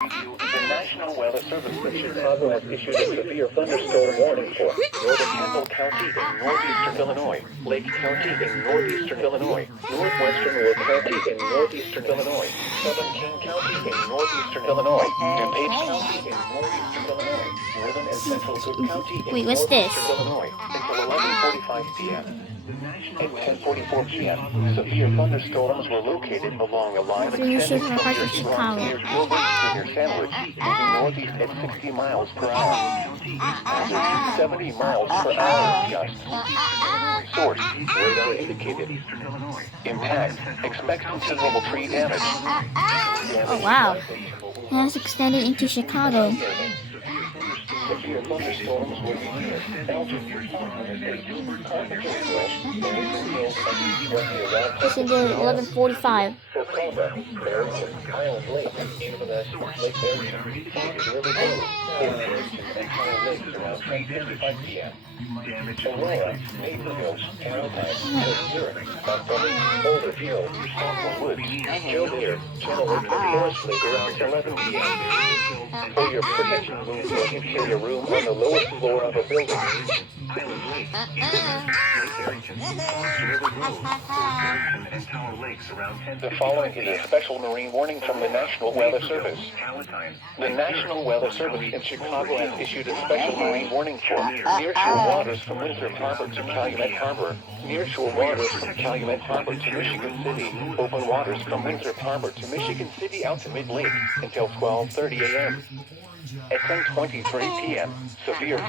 The National Weather Service in Chicago has issued a severe thunderstorm warning for northern Kendall County in northeastern Illinois, Lake County in northeastern Illinois, northwestern Will County in northeastern Illinois, southern King County in northeastern Illinois, DuPage County in northeastern Illinois, northern and central Cook County in Wait, what's this? northeastern Illinois until 11:45 p.m. At 10:44 p.m., severe thunderstorms were located along a line extending from near Chicago near Gilbert to near Sandwich, moving northeast at 60 miles per hour. Hazard 70 miles per hour gusts. Source, radar indicated. Impact, expect considerable tree damage. Oh wow, it has extended into Chicago. Severe thunderstorms will be near It's in the 11:45. For your protection, move to an interior room on the lowest floor of a building. The following is a special marine warning from the National Weather Service. The National Weather Service in Chicago has issued a special marine warning for nearshore waters from Winthrop Harbor to Calumet Harbor, nearshore waters from Calumet Harbor to Michigan City, open waters from Winthrop Harbor to Michigan City out to mid-lake until 12:30 a.m. At 10:23 p.m., severe